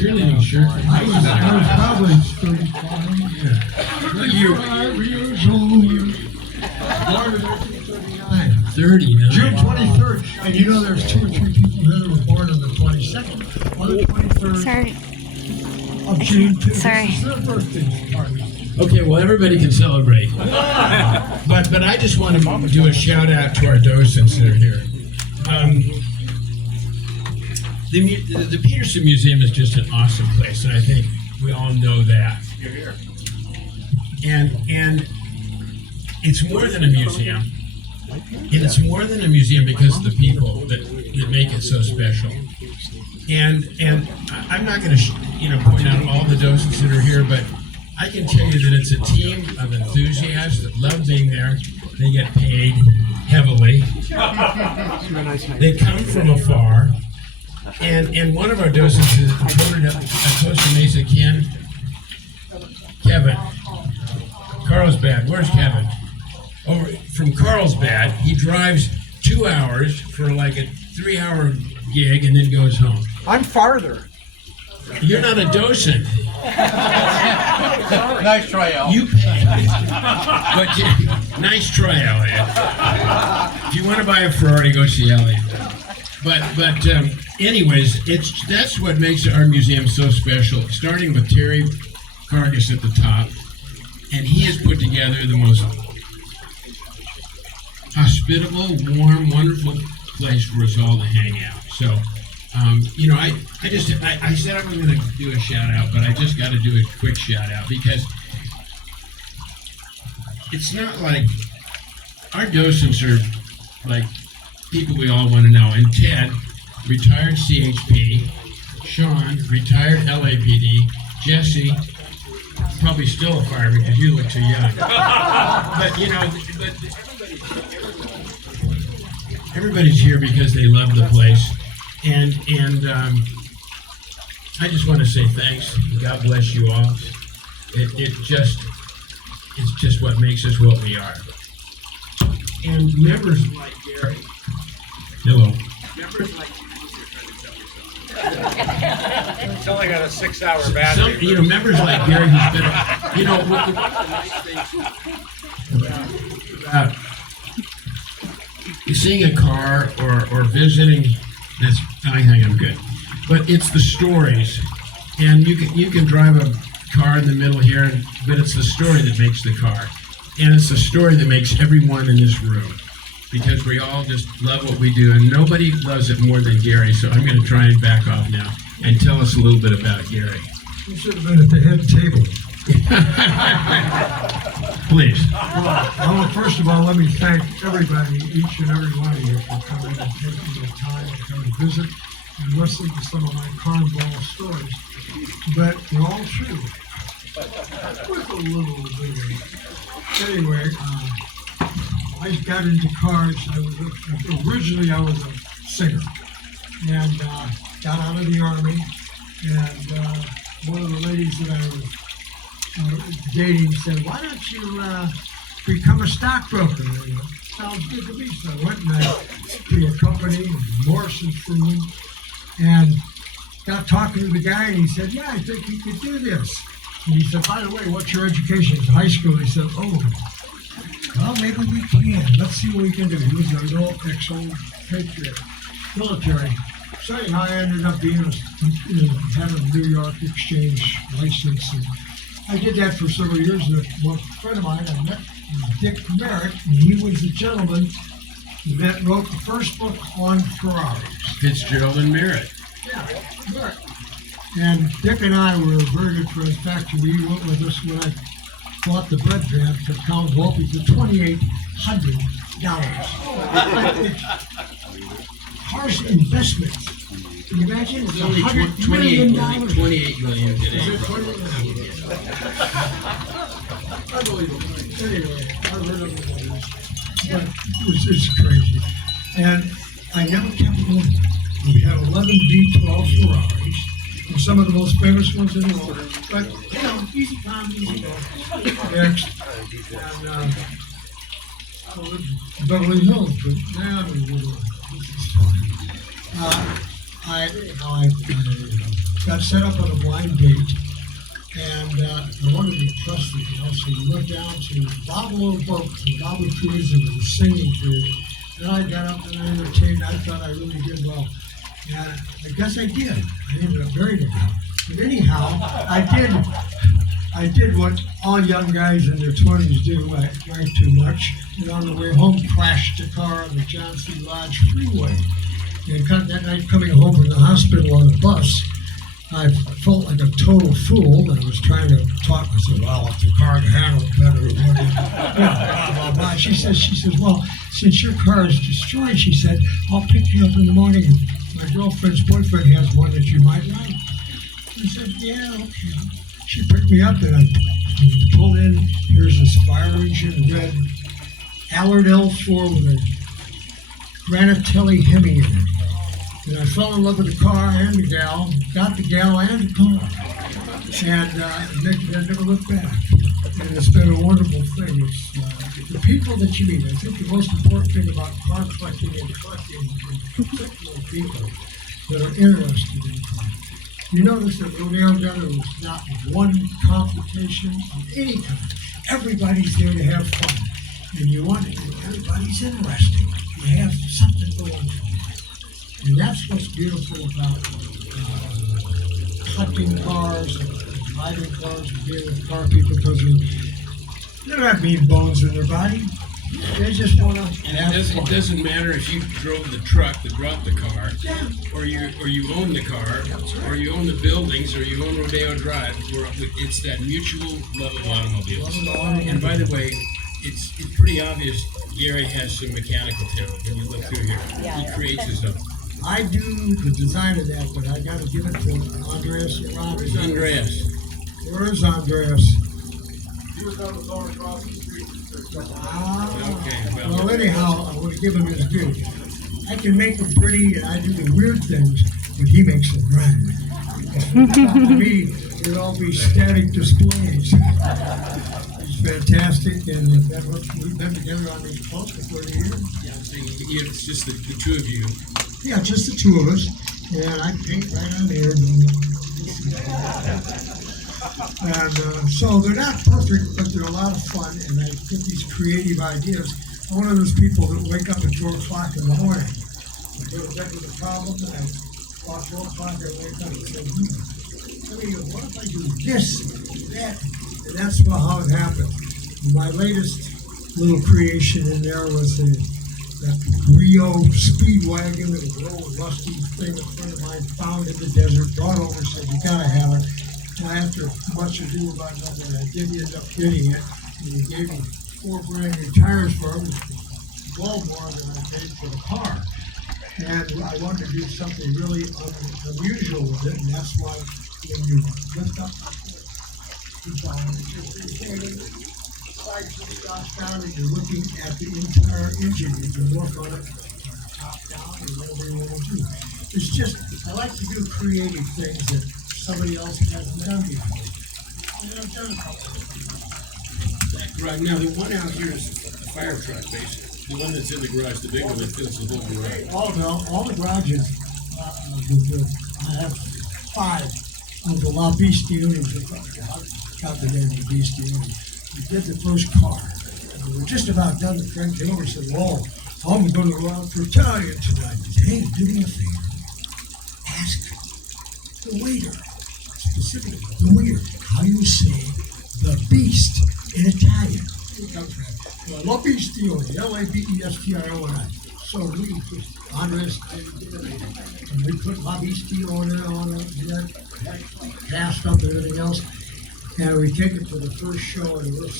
cheerleading shirt. I was probably 35. Yeah. Look, you 35 years old. Born in 1939. 39. June 23rd. And you know there's 2 or 3 people here that were born on the 22nd or the 23rd Sorry. of June. Too. Sorry. This is their birthday party. Okay, well, everybody can celebrate. But I just want to do a shout out to our docents that are here. The Peterson Museum is just an awesome place, and I think we all know that. You're here. And it's more than a museum. And it's more than a museum because of the people that make it so special. And I'm not going to point out all the docents that are here, but I can tell you that it's a team of enthusiasts that love being there. They get paid heavily. They come from afar. And one of our docents is at Costa Mesa, Kevin. Carlsbad. Where's Kevin? Over from Carlsbad. He drives 2 hours for like a 3-hour gig and then goes home. I'm farther. You're not a docent. Nice try, Al. You pay. But nice try, Elliot. If you want to buy a Ferrari, go see Elliot. But anyways, that's what makes our museum so special. Starting with Terry Cargus at the top, and he has put together the most hospitable, warm, wonderful place for us all to hang out. So. I said I was going to do a shout out, but I just got to do a quick shout out because it's not like our docents are like people we all want to know. And Ted, retired CHP, Sean, retired LAPD, Jesse, probably still a fireman because you look too young. But everybody's here because they love the place. And I just want to say thanks. God bless you all. It's just what makes us what we are. And members like Gary. Hello. Members like It's only got a 6-hour battery. members like Gary who's been, one of the nice things about seeing a car or visiting. I think I'm good. But it's the stories. And you can drive a car in the middle here, but it's the story that makes the car. And it's the story that makes everyone in this room. Because we all just love what we do, and nobody loves it more than Gary, so I'm going to try and back off now and tell us a little bit about Gary. You should have been at the head table. Please. Well, first of all, let me thank everybody, each and every one of you, for coming and taking the time to come and visit and listen to some of my cornball stories. But they're all true. With a little bit. Anyway, I got into cars. Originally I was a singer and got out of the Army. And one of the ladies that I was dating said, "Why don't you become a stockbroker?" Sounds good to me. So I went to a company, Morrison Truman, and got talking to the guy, and he said, "Yeah, I think you could do this." And he said, "By the way, what's your education?" It's high school. He said, "Oh, well, maybe we can. Let's see what we can do." He was an old ex-old patriot, military. So anyhow, I ended up having a New York exchange license. And I did that for several years. And one friend of mine I met, Dick Merritt, and he was the gentleman that wrote the first book on Ferraris. Fitzgerald and Merritt. Yeah, Merritt. And Dick and I were very good friends. In fact, he went with us when I bought the bread van for Count Wolpe for $2,800. Cars investments. Can you imagine? It's Only $100 million. 28 million today. Is it 20 million? Unbelievable. Anyway, I heard of it. But it's crazy. And I never kept them. We had 11 V12 Ferraris. And some of the most famous ones in the world. But, easy come, easy go. Next. And I lived in Beverly Hills, but now this is fun. got set up on a blind date, and I wanted to be trusted, so we went down to Bobble Boat, to Bobble Cruise, and it was a singing period. And I got up and I entertained, I thought I really did well. And I guess I did. I ended up very good. But anyhow, I did what all young guys in their 20s do. I drank too much, and on the way home crashed the car on the John C. Lodge freeway. And that night coming home from the hospital on the bus, I felt like a total fool, and I was trying to talk. I said, well, if the car can handle it better, it would. Blah, blah, blah. She says, well, since your car is destroyed, she said, I'll pick you up in the morning. My girlfriend's boyfriend has one that you might like. I said, yeah, okay. She picked me up, and I pulled in. Here's this fire engine, red Allard L4 with a Granatelli Hemi in it. And I fell in love with the car and the gal, got the gal and the car, and I never looked back. And it's been a wonderful thing. It's the people that you meet. I think the most important thing about car collecting and collecting is particular people that are interested in car. You notice that when we were together, there was not one complication of any kind. Everybody's there to have fun. And you want it, everybody's interesting. You have something going on. And that's what's beautiful about collecting cars and driving cars and being with car people, because they're not mean bones in their body. They just want to have fun. It doesn't matter if you drove the truck that brought the car, Yeah. or you own the car, or you own the buildings, or you own Rodeo Drive. It's that mutual love of automobiles. And by the way, it's pretty obvious Gary has some mechanical talent when you look through here. He creates his own. I do the design of that, but I got to give it to Andreas. Where's Andreas? Where's Andreas? He was on the phone across the street. Okay, Well, anyhow, I want to give him his due. I can make them pretty, and I do the weird things, but he makes them grand. To me, it'd all be static displays. It's fantastic, and we've been together on these posts for 30 years. Yeah, it's just the two of you. Yeah, just the two of us, and I paint right on there. And so they're not perfect, but they're a lot of fun, and I get these creative ideas. I'm one of those people that wake up at 4 o'clock in the morning. I go to bed with a problem, and about 4 o'clock I wake up and say, what if I do this, that? And that's how it happened. My latest little creation in there was that Rio Speedwagon, that was an old rusty thing a friend of mine found in the desert, brought over, said, you gotta have it. And after much ado about nothing, I did end up getting it, and he gave me 4 brand new tires for it, which was well more than I paid for the car. And I wanted to do something really unusual with it, and that's why when you lift up the bar, slides the stops down, and you're looking at the entire engine. You can work on it top down or whatever you want to do. It's just, I like to do creative things that somebody else hasn't done before. And I've done a couple of them. Right, now the one out here is a fire truck, basically. The one that's in the garage, the big one that fills the whole garage. All the garages, I have 5 of the La Bestioni. Got the name of the Bestioni. We did the first car. And we were just about done. The friend came over and said, well, I'm going to go out for Italian tonight. I said, hey, do me a favor. Ask the waiter, specifically the waiter, how you say the beast in Italian. La Bestioni, L-A-B-E-S-T-I-O-N-I. So we just, Andres, and we put La Bestioni on it, cast up and everything else. And we take it to the first show, and we're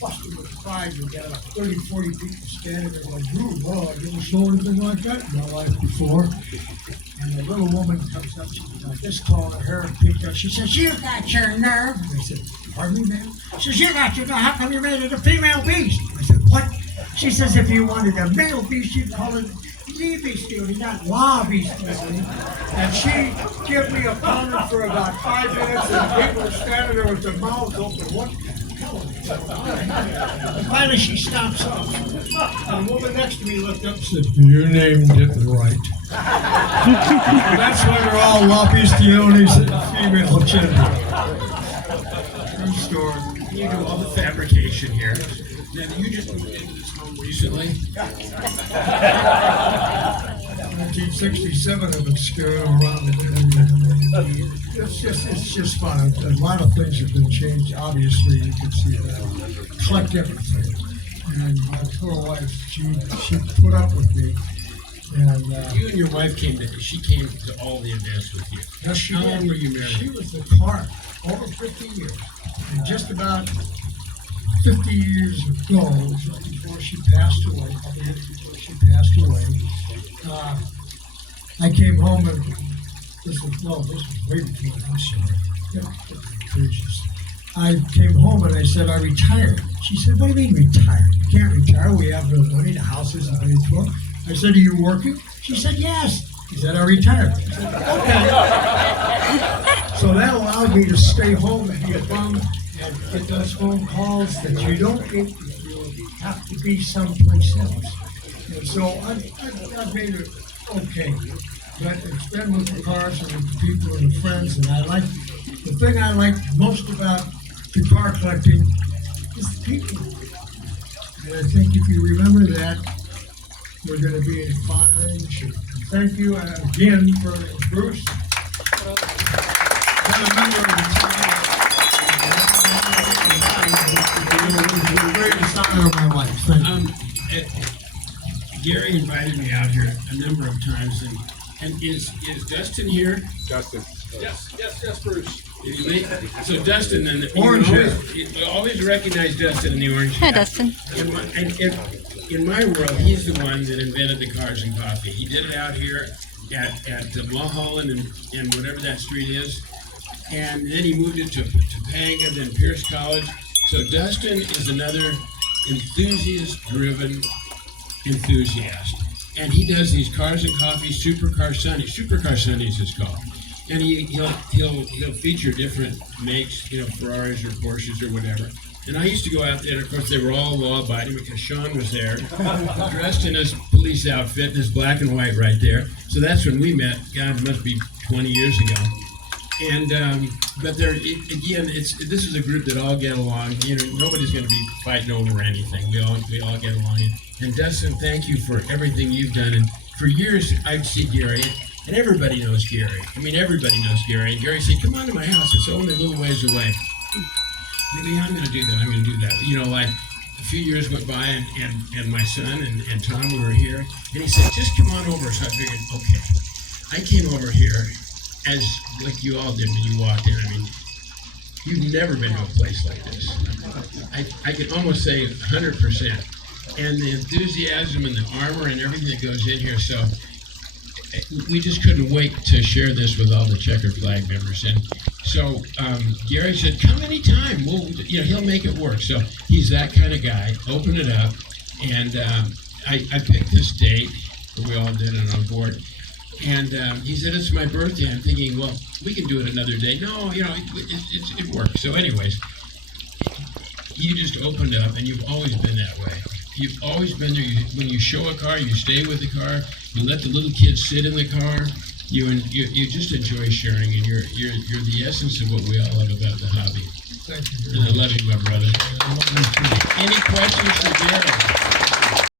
busting with pride. We got 30, 40 people standing there going, oh, I never saw anything like that in my life before. And the little woman comes up, she's like this tall, her hair picked up. She says, you got your nerve. I said, pardon me, ma'am? She says, you got your nerve. How come you made it a female beast? I said, what? She says, if you wanted a male beast, you'd call it the Bestioni, not La Bestioni. And she gave me a counter for about 5 minutes, and people were standing there with their mouths open. What the hell is going on? And finally, she stops up. And the woman next to me looked up and said, "You named it right." And that's why they're all Lapistiones female gender. True story. You do all the fabrication here. Now, you just moved into this home recently? 1967, I've been screwing around with it. It's just fun. A lot of things have been changed. Obviously, you can see that. Collect everything. And my poor wife, she put up with me. And You and your wife she came to all the events with you. yes, she How did. long were you married? She was the car over 50 years. And just about 50 years ago, just before she passed away, I came home and this was way before, I'm sorry. Yeah, gracious. I came home and I said, I retired. She said, what do you mean retired? You can't retire. We have no money. The house isn't paid for. I said, are you working? She said, yes. He said, I retired. I said, okay. So that allowed me to stay home and be a bum and get those phone calls that you don't get if you have to be someplace else. And so I've made it okay. But it's been with the cars and with the people and the friends, and the thing I like most about the car collecting is the people. And I think if you remember that, we're going to be in fine shape. Thank you again for Bruce. I'm a member of the greatest honor of my life. Thank you. Gary invited me out here a number of times, and is Dustin here? Justin. Yes, Bruce. Did he leave? So Dustin, then Orange hair. you always recognize Dustin in the orange Hi, hat. Dustin. In my world, he's the one that invented the cars and coffee. He did it out here at Mulholland and whatever that street is, and then he moved it to Topanga, then Pierce College. So Dustin is another enthusiast-driven enthusiast, and he does these cars and coffee Supercar Sundays. Supercar Sundays is called, and he'll feature different makes, Ferraris or Porsches or whatever. And I used to go out there, and of course they were all law-abiding because Sean was there, dressed in his police outfit, and his black and white right there. So that's when we met. God, it must be 20 years ago. And but this is a group that all get along. Nobody's going to be fighting over anything. We all get along. And Dustin, thank you for everything you've done. And for years, I'd see Gary, and everybody knows Gary. I mean, everybody knows Gary. And Gary said, "Come on to my house. It's only a little ways away." Maybe I'm going to do that. I'm going to do that. Like a few years went by, and my son and Tom were here, and he said, "Just come on over." So I figured, okay. I came over here as like you all did when you walked in. I mean, you've never been to a place like this. I can almost say 100%. And the enthusiasm and the armor and everything that goes in here. So we just couldn't wait to share this with all the checkered flag members. And so Gary said, "Come anytime. He'll make it work." So he's that kind of guy. Open it up. And I picked this date. We all did it on board. And he said, "It's my birthday." I'm thinking, well, we can do it another day. No, it works. So anyways, you just opened up, and you've always been that way. You've always been there. When you show a car, you stay with the car. You let the little kids sit in the car. You just enjoy sharing, and you're the essence of what we all love about the hobby. Thank you. And I love you, my brother. Any questions for Gary?